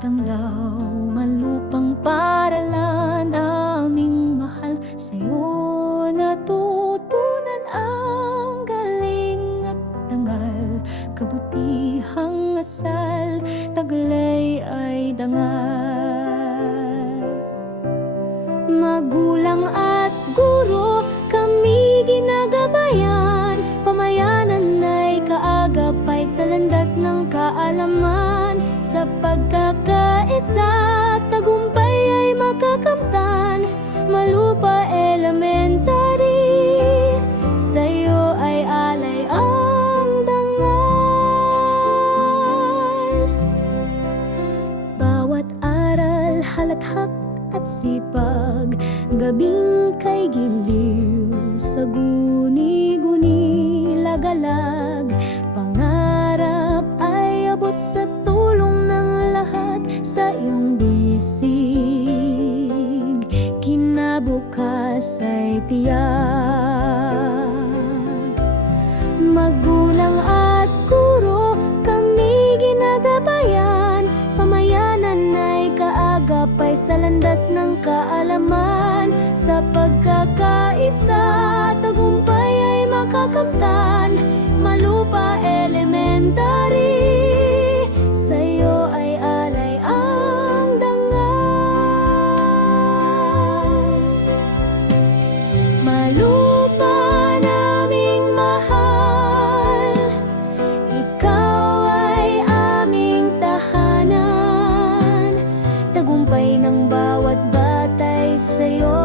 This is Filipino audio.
tanglaw, malupang paralan, aming mahal. Sa'yo natutunan ang galing at dangal, kabutihang asal, taglay ay dangal. Magulang at guro, kami ginagabayan, pamayanan ay kaagapay sa landas ng kaalaman. Sa pagkakaisa, tagumpay ay makakamtan, Malupa Elementary, sa'yo ay alay ang dangal. Bawat aral, halakhak at sipag, gabing kay giliw, sa guni-guni lagalag. Pangarap ay abot sa tulong ng lahat, sa iyong bisig kinabukas ay tiyak. Magulang at guro, kami ginagabayan, pamayanan ay kaagapay sa landas ng kaalaman. Sa pagkakaisa, tagumpay ay makakamtan, Malupa Elementary, sa'yo ay alay ang dangal. Malupa naming mahal, ikaw ay aming tahanan, tagumpay ng bawat batay sa'yo